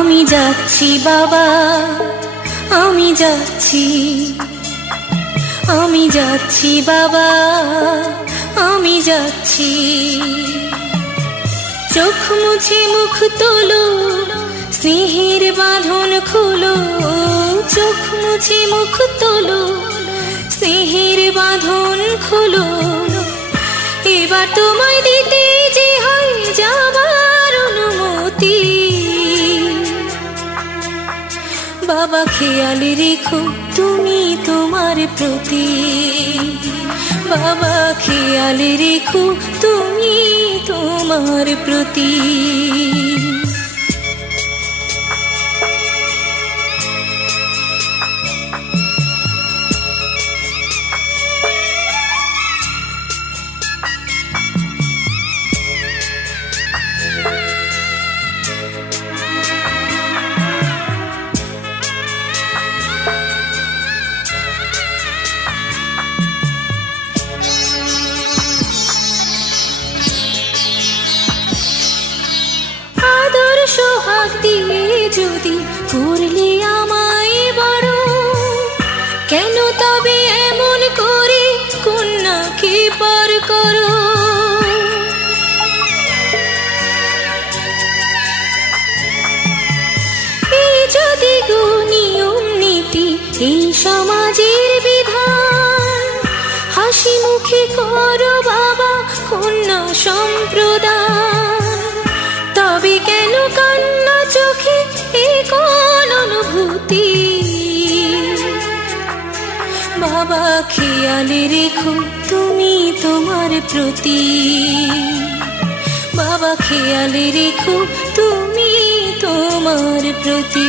আমি যাচ্ছি বাবা, আমি যাচ্ছি, আমি যাচ্ছি বাবা, আমি যাচ্ছি। চোখ মুছে মুখ তোলো, স্নেহের বাঁধন খোলো। চোখ মুছে মুখ তোলো, স্নেহের বাঁধন খোলো। এবার তোমায় দিতে যে হয় যাবার অনুমতি। বাবা খেয়াল রেখো তুমি তোমার প্রতি, বাবা খেয়াল রেখো তুমি তোমার প্রতি। সোহাগ দিয়ে যদি করলে আমায় বড়, কেন তবে এমন করে কন্যাকে পর করো? এই যদি গো নিয়ম নীতি, এই সমাজের বিধান, হাসি মুখে করো বাবা কন্যা সম্প্রদান। তবে কেন কান্না চোখে এই কোন অনুভূতি? বাবা খেয়াল রেখো তুমি তোমার প্রতি, বাবা খেয়াল রেখো তুমি তোমার প্রতি।